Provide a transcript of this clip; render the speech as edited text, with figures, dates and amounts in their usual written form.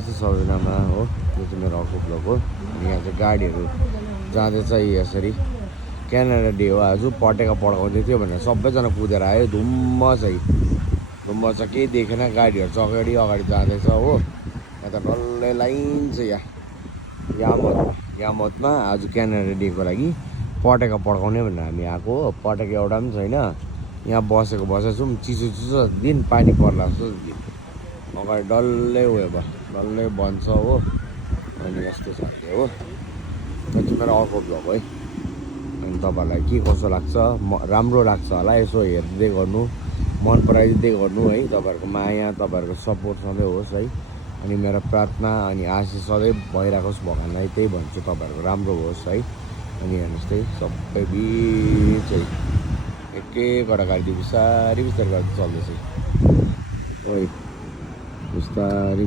नमस्ते सबैजनामा हो। यो चाहिँ मेरो अर्को ब्लग हो। यहाँ चाहिँ गाडीहरू जाँदैछ यसरी। क्यानाडा डे हो आज, पटेका पड्काउँदै थियो भनेर सबैजना कुदेर आयो। धुम्म छ, केही देखेन। गाडीहरू चाहिँ अगाडि जाँदैछ हो। यहाँ त डल्लै लाइन छ। यामतमा आज क्यानाडा डेको लागि पटेका पड्काउने भनेर हामी आएको हो। पटेका एउटा पनि छैन। यहाँ बसेको छौँ। चिसो दिन पानी पर्ला जस्तो दिन। अगाडि डल्लै उयो भयो, डल्लै बन्छ हो। अनि यस्तो छ हो। यो चाहिँ मेरो अर्को ब्लग है। अनि तपाईँहरूलाई के कसो लाग्छ, राम्रो लाग्छ होला यसो हेर्दै गर्नु, मन पराइदिँदै गर्नु है। तपाईँहरूको माया, तपाईँहरूको सपोर्ट सधैँ होस् है। अनि मेरो प्रार्थना अनि आशिष सधैँ भइरहेको होस्। भगवान्लाई त्यही भन्छु, तपाईँहरूको राम्रो होस् है। अनि हेर्नुहोस् त्यही सबै बिच है, एकैवटा गाडी बिस्तारै गाडी चल्दैछ। बिस्तारै